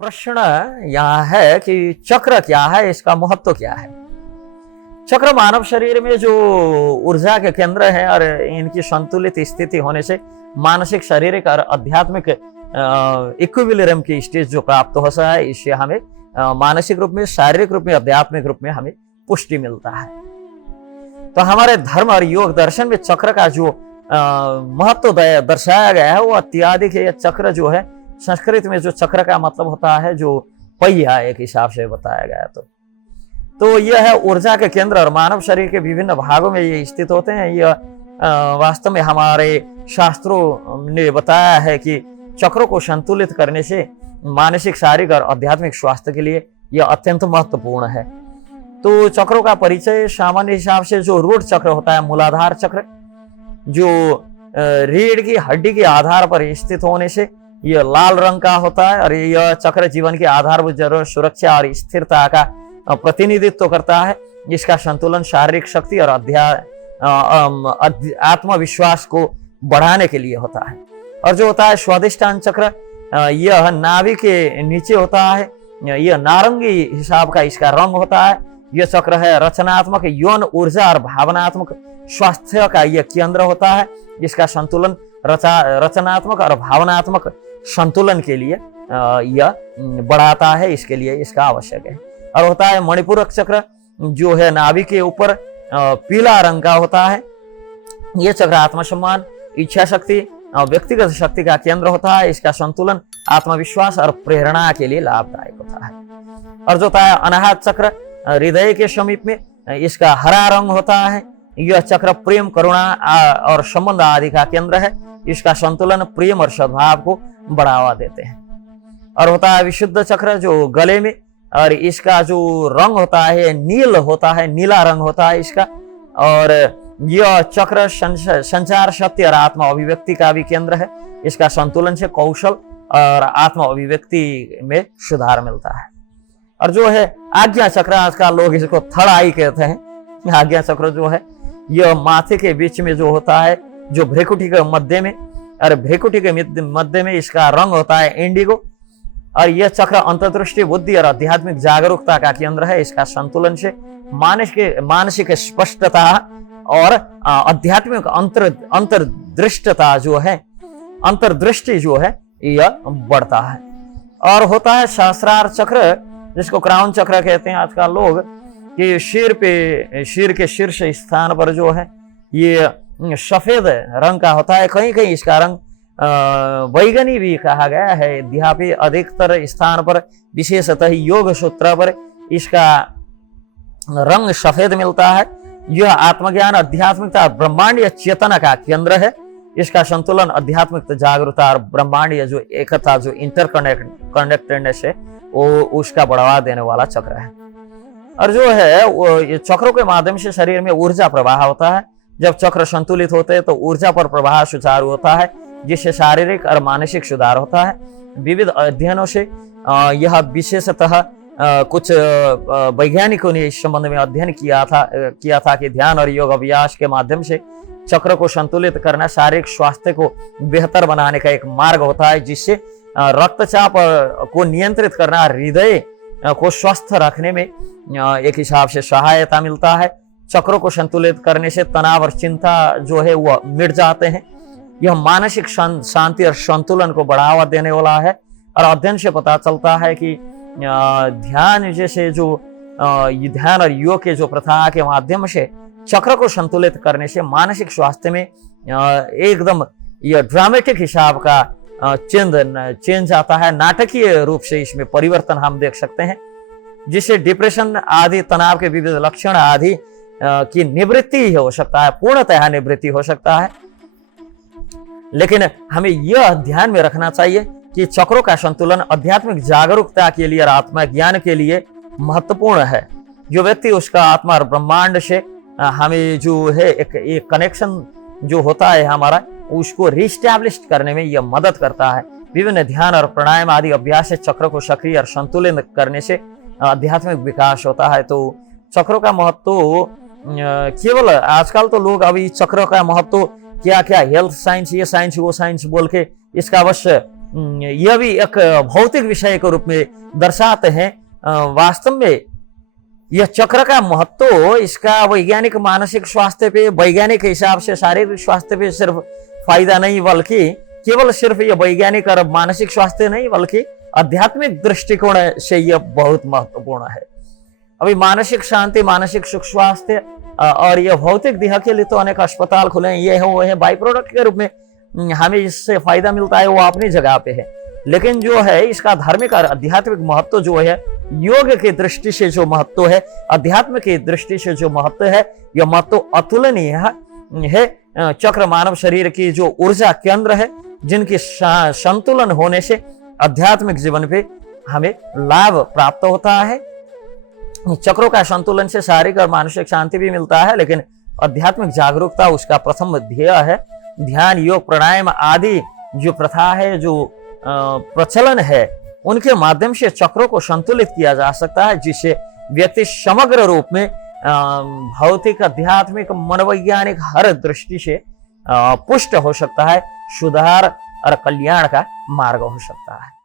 प्रश्न यहाँ है कि चक्र क्या है, इसका महत्व क्या है। चक्र मानव शरीर में जो ऊर्जा के केंद्र है और इनकी संतुलित स्थिति होने से मानसिक, शारीरिक और आध्यात्मिक इक्विलिब्रियम की स्टेज जो प्राप्त हो सकता है, इससे हमें मानसिक रूप में, शारीरिक रूप में, आध्यात्मिक रूप में हमें पुष्टि मिलता है। तो हमारे धर्म और योग दर्शन में चक्र का जो महत्व दर्शाया गया है वो अत्याधिक है। चक्र जो है संस्कृत में जो चक्र का मतलब होता है जो पहिया, एक हिसाब से बताया गया। तो यह है ऊर्जा के केंद्र और मानव शरीर के विभिन्न भागों में ये स्थित होते हैं। यह वास्तव में हमारे शास्त्रों ने बताया है कि चक्रों को संतुलित करने से मानसिक, शारीरिक और आध्यात्मिक स्वास्थ्य के लिए यह अत्यंत महत्वपूर्ण है। तो चक्रों का परिचय सामान्य हिसाब से जो रूट चक्र होता है, मूलाधार चक्र, जो रीढ़ की हड्डी के आधार पर स्थित होने से यह लाल रंग का होता है और यह चक्र जीवन के आधारभूत जरूरत, सुरक्षा और स्थिरता का प्रतिनिधित्व करता है। इसका संतुलन शारीरिक शक्ति और आत्मविश्वास को बढ़ाने के लिए होता है। और जो होता है स्वादिष्टान चक्र, यह नाभि के नीचे होता है। यह नारंगी हिसाब का इसका रंग होता है। यह चक्र है रचनात्मक, यौन ऊर्जा और भावनात्मक स्वास्थ्य का यह केंद्र होता है। इसका संतुलन रचनात्मक और भावनात्मक संतुलन के लिए यह बढ़ाता है, इसके लिए इसका आवश्यक है। और होता है मणिपूरक चक्र, जो है नाभि के ऊपर पीला रंग का होता है। यह चक्र आत्मसम्मान, इच्छा शक्ति, व्यक्तिगत शक्ति का केंद्र होता है। इसका संतुलन आत्मविश्वास और प्रेरणा के लिए लाभदायक होता है। और जो होता है अनाहत चक्र, हृदय के समीप में, इसका हरा रंग होता है। यह चक्र प्रेम, करुणा और संबंध आदि का केंद्र है। इसका संतुलन प्रेम और सद्भाव को बढ़ावा देते हैं। और होता है विशुद्ध चक्र, जो गले में, और इसका जो रंग होता है नील होता है, नीला रंग होता है इसका। और यह चक्र संचार, सत्य और आत्मा अभिव्यक्ति का भी केंद्र है। इसका संतुलन से कौशल और आत्मा अभिव्यक्ति में सुधार मिलता है। और जो है आज्ञा चक्र, आजकल लोग इसको थर्ड आई कहते हैं। आज्ञा चक्र जो है यह माथे के बीच में जो होता है, जो भ्रेकुटी के मध्य में, और भ्रेकुटी के मध्य में इसका रंग होता है इंडिगो। और यह चक्र अंतर्दृष्टि, बुद्धि और आध्यात्मिक जागरूकता का केंद्र है। इसका संतुलन से मानसिक स्पष्टता और आध्यात्मिक अंतर्दृष्टता जो है, अंतर्दृष्टि जो है, यह बढ़ता है। और होता है सहस्रार चक्र, जिसको क्राउन चक्र कहते हैं आजकल लोग, कि सिर के शीर्ष स्थान पर जो है ये सफेद रंग का होता है। कहीं कहीं इसका रंग बैगनी भी कहा गया है। यद्यपि अधिकतर स्थान पर, विशेषतः योग सूत्र पर, इसका रंग सफेद मिलता है। यह आत्मज्ञान, आध्यात्मिकता, ब्रह्मांडीय चेतना का केंद्र है। इसका संतुलन आध्यात्मिक जागरूकता और ब्रह्मांडीय जो एकता, जो इंटरकनेक्टेडनेस है, वो उसका बढ़ावा देने वाला चक्र है। और जो है वो चक्रों के माध्यम से शरीर में ऊर्जा प्रवाह होता है। जब चक्र संतुलित होते हैं तो ऊर्जा पर प्रवाह सुचारू होता है, जिससे शारीरिक और मानसिक सुधार होता है। विविध अध्ययनों से यह विशेषतः कुछ वैज्ञानिकों ने इस संबंध में अध्ययन किया था कि ध्यान और योग अभ्यास के माध्यम से चक्र को संतुलित करना शारीरिक स्वास्थ्य को बेहतर बनाने का एक मार्ग होता है, जिससे रक्तचाप को नियंत्रित करना, हृदय को स्वस्थ रखने में एक हिसाब से सहायता मिलता है। चक्रों को संतुलित करने से तनाव और चिंता जो है वह मिट जाते हैं। यह मानसिक शांति और संतुलन को बढ़ावा देने वाला है। और अध्ययन से पता चलता है कि ध्यान जैसे जो ध्यान और योग के जो प्रथा के माध्यम से चक्र को संतुलित करने से मानसिक स्वास्थ्य में एकदम यह ड्रामेटिक हिसाब का चेंज आता है। नाटकीय रूप से इसमें परिवर्तन हम देख सकते हैं, जिससे डिप्रेशन आदि, तनाव के विविध लक्षण आदि की निवृत्ति हो सकता है, पूर्णतः निवृत्ति हो सकता है। लेकिन हमें यह ध्यान में रखना चाहिए कि चक्रों का संतुलन आध्यात्मिक जागरूकता के लिए और आत्मज्ञान के लिए महत्वपूर्ण है। जो व्यक्ति उसका आत्मा और ब्रह्मांड से हमें जो है एक कनेक्शन जो होता है हमारा, उसको रिस्टैब्लिश करने में यह मदद करता है। विभिन्न ध्यान और प्राणायाम आदि अभ्यास से चक्र को सक्रिय और संतुलित करने से आध्यात्मिक विकास होता है। तो चक्रों का महत्व केवल आजकल तो लोग अभी चक्रों का महत्व क्या क्या हेल्थ साइंस, ये साइंस, वो साइंस बोल के इसका अवश्य यह भी एक भौतिक विषय के रूप में दर्शाते हैं। वास्तव में यह चक्र का महत्व इसका वैज्ञानिक मानसिक स्वास्थ्य पे, वैज्ञानिक हिसाब से शारीरिक स्वास्थ्य पे सिर्फ फायदा नहीं, बल्कि केवल सिर्फ यह वैज्ञानिक और मानसिक स्वास्थ्य नहीं, बल्कि आध्यात्मिक दृष्टिकोण से यह बहुत महत्वपूर्ण है। अभी मानसिक शांति, मानसिक सुख स्वास्थ्य और यह भौतिक देह के लिए तो अनेक अस्पताल खुले हैं, ये है वो है, बाई प्रोडक्ट के रूप में हमें इससे फायदा मिलता है, वो अपनी जगह पे है। लेकिन जो है इसका धार्मिक और आध्यात्मिक महत्व जो है, योग की दृष्टि से जो महत्व है, अध्यात्म की दृष्टि से जो महत्व है, यह महत्व अतुलनीय है। चक्र मानव शरीर की जो ऊर्जा केंद्र है, जिनकी संतुलन होने से आध्यात्मिक जीवन पे हमें लाभ प्राप्त होता है। चक्रों का संतुलन से शारीरिक और मानसिक शांति भी मिलता है, लेकिन आध्यात्मिक जागरूकता उसका प्रथम ध्येय है। ध्यान, योग, प्राणायाम आदि जो प्रथा है, जो प्रचलन है, उनके माध्यम से चक्रों को संतुलित किया जा सकता है, जिससे व्यक्ति समग्र रूप में भौतिक, आध्यात्मिक, मनोवैज्ञानिक हर दृष्टि से पुष्ट हो सकता है, सुधार और कल्याण का मार्ग हो सकता है।